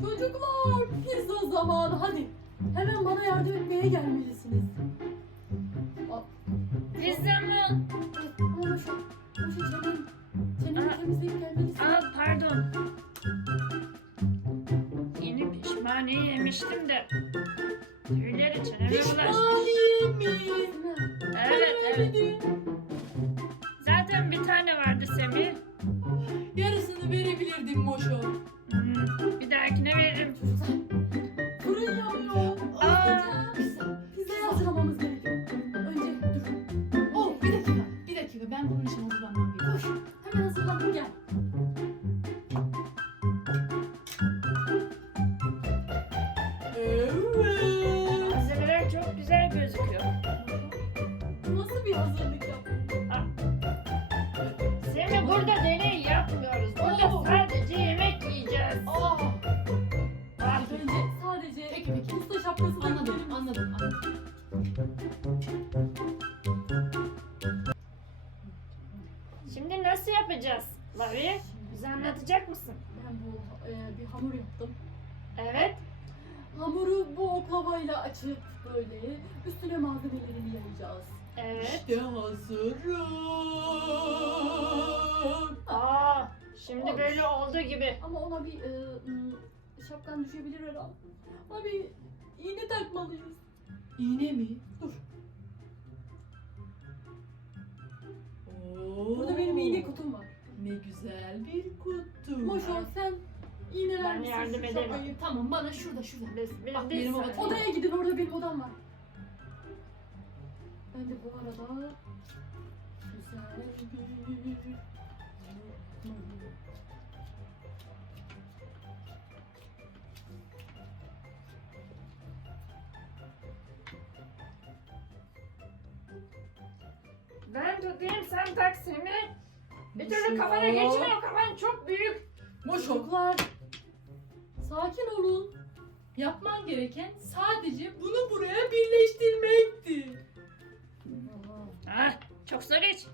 Çocuklar pizza zamanı hadi. Hemen bana yardım etmeye gelmelisiniz. Pizza mı? temizleyip. Aa pardon. Yeni pişmaniye yemiştim de. Tüyleri çeneme bulaşmış. Pişmaniye e, bir hamur yaptım. Evet. Hamuru bu oklavayla açıp böyle üstüne malzemelerini yayacağız. Evet. İşte hazırım. Aa, şimdi böyle oldu gibi. Ama ona bir e, m, şapkan düşebilir her an. Ona bir iğne takmalıyız. İğne mi? Dur. Oo, Burada benim iğne kutum var. Ne güzel bir kutu. Moşo sen iğneler Ben misin yardım şu şapkayı? Tamam bana şurada şurada. Bak, benim o- sana- Odaya gidin orada benim odam var. Ben de bu arada güzel bir Ben tutayım sen tak Semih. Bir türlü kafana geçmiyor. Kafan çok büyük. Moşo, Çocuklar sakin olun. yapman gereken sadece bunu buraya birleştirmekti. Ah, çok zor iş.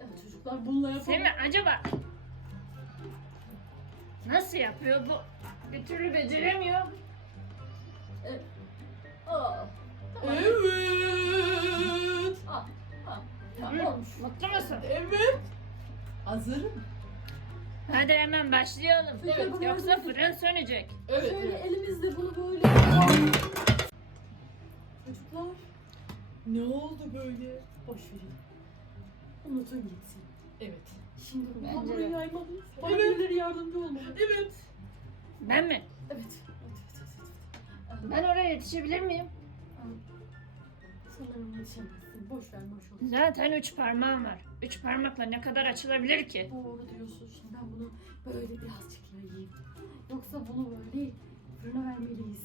Ya çocuklar bununla yapalım. Semih acaba nasıl yapıyor bu? Bir türlü beceremiyor. Aa, tamam. Evet. Hı. olmuş. Mutlu musun? Evet. Hazırım. Hadi hemen başlayalım. Evet, Yoksa fırın sönecek. Evet. Şöyle evet. elimizle bunu böyle... Çocuklar Ne oldu böyle? boş verin. Unutun gitsin. Evet. Şimdi bu hamuru yaymalıyız. Bana Evet. yardımcı olmalı. Evet. Ben mi? Evet. Evet, evet, evet, evet. Ben oraya yetişebilir miyim? Sanırım Boş ver, boş ol. Zaten üç parmağım var. Üç parmakla ne kadar açılabilir ki? Doğru diyorsun. Şimdi ben bunu böyle birazcık yayayım. Yoksa bunu böyle fırına vermeliyiz.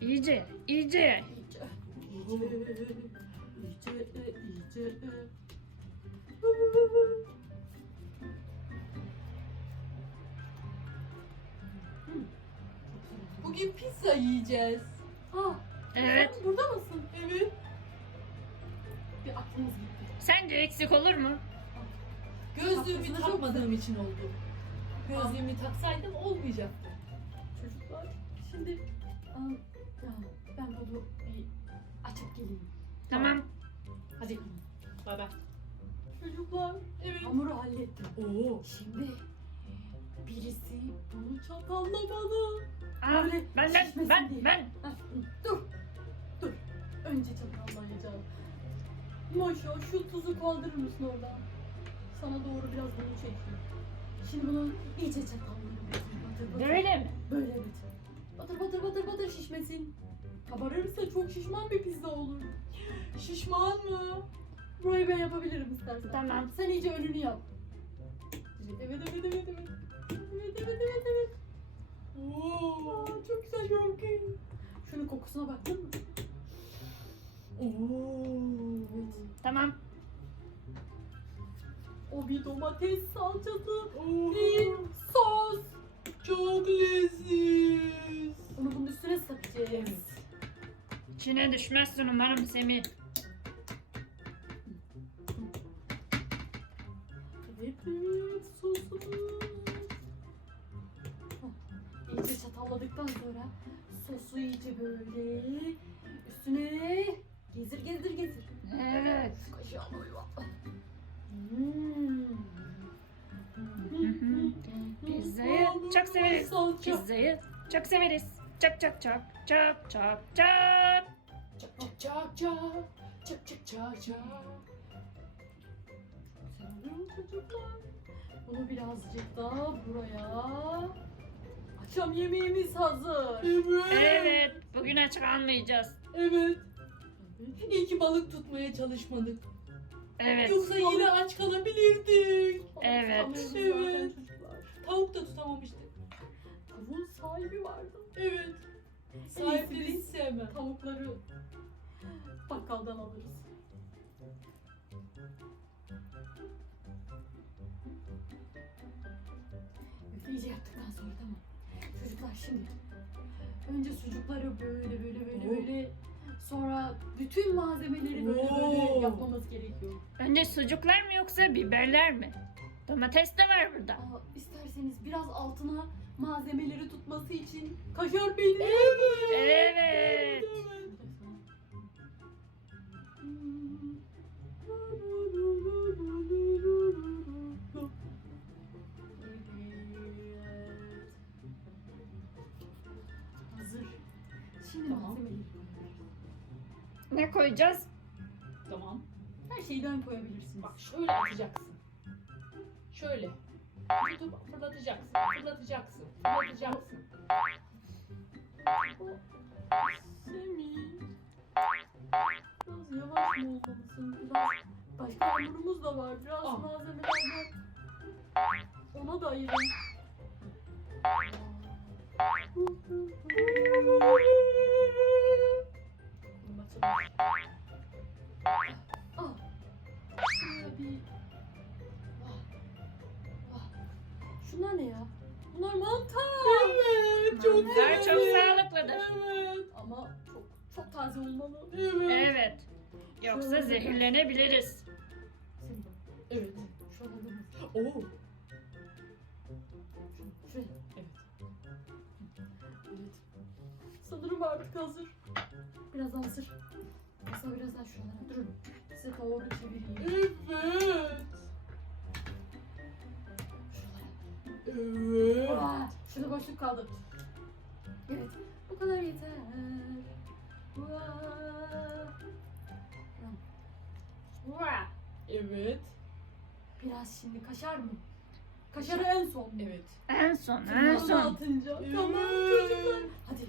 İyice, iyice. İyice. İyice. İyice. iyice. Bugün pizza yiyeceğiz. Ah, Evet. sen burada mısın? Evet. Bir aklımız gitti. Sence eksik olur mu? Gözlüğümü Haklısın, çok takmadığım için oldu. Gözlüğümü taksaydım olmayacaktı. Çocuklar şimdi aa, ya, ben bunu bir açıp geleyim. Tamam. Hadi. Bay bay. Çocuklar Evet. hamuru hallettim. Oo. Şimdi birisi bunu çatallamalı. Aa, Öyle ben, ben, şişmesin ben, diye. ben. Dur. Dur. Önce çatallayacağım. Moşo şu tuzu kaldırır mısın oradan? Sana doğru biraz bunu çekeyim. Şimdi bunu iyice çatallayalım. Batır, batır. Böyle mi? Böyle evet. Batır batır batır batır şişmesin. Kabarırsa çok şişman bir pizza olur. Şişman mı? Burayı ben yapabilirim istersen. Tamam. Sen iyice önünü yap. Evet evet evet evet. Evet evet evet evet. Oo. Çok güzel görünüyor. Şunun kokusuna baktın mı? Tamam. O bir domates salçası, bir sos. Çok leziz. Bunu bunun üstüne sıkacağız. Evet. İçine düşmezsin umarım Semih. Evet sosumuz. salladıktan sonra sosu iyice böyle üstüne gezir gezir gezir. Evet. Kaşığa böyle bak. Hmm. Pizzayı çok severiz. Salça. Pizzayı çok severiz. Çak çak çak çak çak çak. Çak çak çak çak. Çak çak çak çak. Çocuklar. Bunu birazcık daha buraya. Akşam yemeğimiz hazır. Evet. Bugün aç kalmayacağız. Evet. İyi ki balık tutmaya çalışmadık. Evet. Yoksa yine aç kalabilirdik. Evet. Evet. Tavuk da tutamamıştık. Tavuğun sahibi vardı. Evet. Sahipleri hiç sevmem. Tavukları bakkaldan alırız. Üfleyici yaptıktan sonra tamam. Çocuklar şimdi önce sucukları böyle böyle böyle Oo. böyle sonra bütün malzemeleri böyle böyle Oo. yapmamız gerekiyor. Önce sucuklar mı yoksa biberler mi? Domates de var burada. Aa, isterseniz biraz altına malzemeleri tutması için kaşar peyniri. Evet. Hazır. Koyacağız? Tamam. Her şeyden koyabilirsiniz. Bak şöyle atacaksın. Şöyle. Tutup fırlatacaksın. Fırlatacaksın. Fırlatacaksın. Semih. Biraz yavaş mı olmalısın? Biraz başka hamurumuz da var. Biraz Al. malzemeler var. Ona da ayırın. Taze olmalı. Evet. Evet. Yoksa zehirlenebiliriz. Senin bak. Evet. Şuralarda mı? Oo. Şu- Şuraya. Evet. Evet. Sanırım artık hazır. Biraz daha hazır. Masa biraz daha şuralara. Durun. Size doğru çevireyim. Evet. Şuralara. Evet. Vaa! Şurada boşluk kaldı. Evet. Bu kadar yeter. Evet. Biraz şimdi kaşar mı? Kaşarı en son. Evet. En son, en Fırına son. atınca. Evet. Tamam çocuklar. Hadi.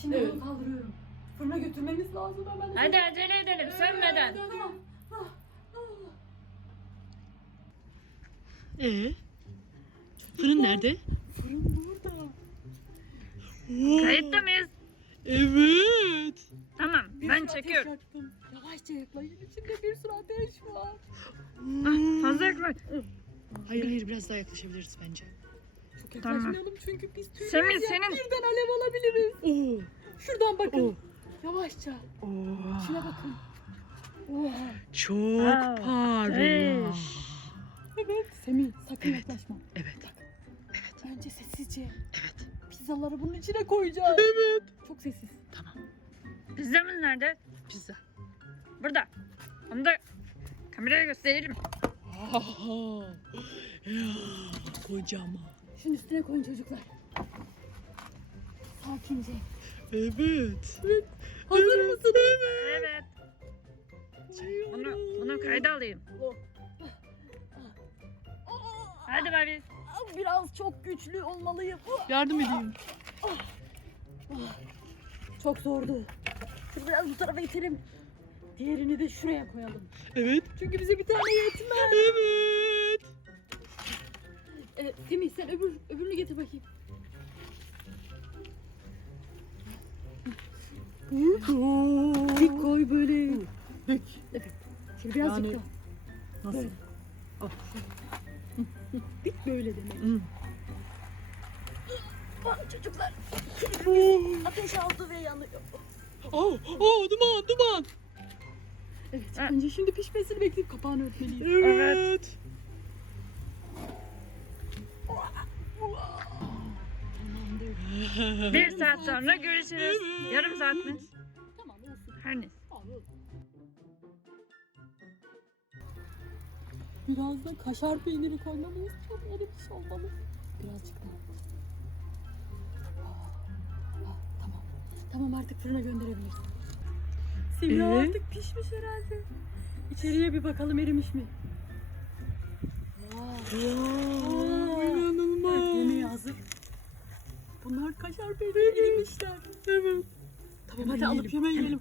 Şimdi Evet. bunu kaldırıyorum. Fırına götürmemiz lazım hemen. Hadi acele edelim sönmeden. Tamam. Ah, ah. Ee? Fırın nerede? Fırın burada. Kayıtta mıyız? Evet. Tamam ben çekiyorum. yaktım. Yavaşça yaklayın. İçinde bir sürü ateş var. Ah, Fazla yaklaş. Hayır hayır biraz daha yaklaşabiliriz bence. Çok Tamam. yaklaşmayalım çünkü biz tüylüyüz Semih, ya. senin- Birden alev alabiliriz. Oo. Şuradan bakın. Oo. Yavaşça. Oo. Şuna bakın. Oha. Çok Aa, parlak. Evet. Semih sakın Evet. yaklaşma. Evet. Önce sessizce Evet. Pizzaları bunun içine koyacağız. Evet. Çok sessiz. Tamam. Pizzamız nerede? Pizza. Burada. Onu da kameraya gösterelim. Aha. Ya, kocaman. Şunun üstüne koyun çocuklar. Sakince. Evet. Hazır Evet, mısın? Evet. Bunu, bunu kayda alayım. Hadi Barbie. Biraz çok güçlü olmalıyım. Yardım edeyim. Çok zordu. Şunu biraz bu tarafa itelim. Diğerini de şuraya koyalım. Evet. Çünkü bize bir tane yetmez. Evet. Ee, Semih sen öbür, öbürünü getir bakayım. Dik koy böyle. Dik. Evet. Şimdi birazcık Yani- daha. Nasıl? Böyle. Dik böyle demek. Hı. Bak çocuklar Oo. ateş aldı ve yanıyor. Oh, oh, duman, duman. Evet Ha. önce şimdi pişmesini bekleyip kapağını örtmeliyiz. Evet. Tamamdır. Bir saat sonra görüşürüz. Yarım saat mi? Tamam olsun. Her neyse. Biraz da kaşar peyniri koymalıyız. Çok erimiş olmalı. Birazcık daha. Ah, ah, tamam. Tamam artık fırına gönderebilirsin. Simya Ee? artık pişmiş herhalde. İçeriye bir bakalım erimiş mi? Wow, Evet, inanılmaz. yemeği hazır. Bunlar kaşar peyniri erimişler. Evet. Tamam hadi alıp yemeği yiyelim.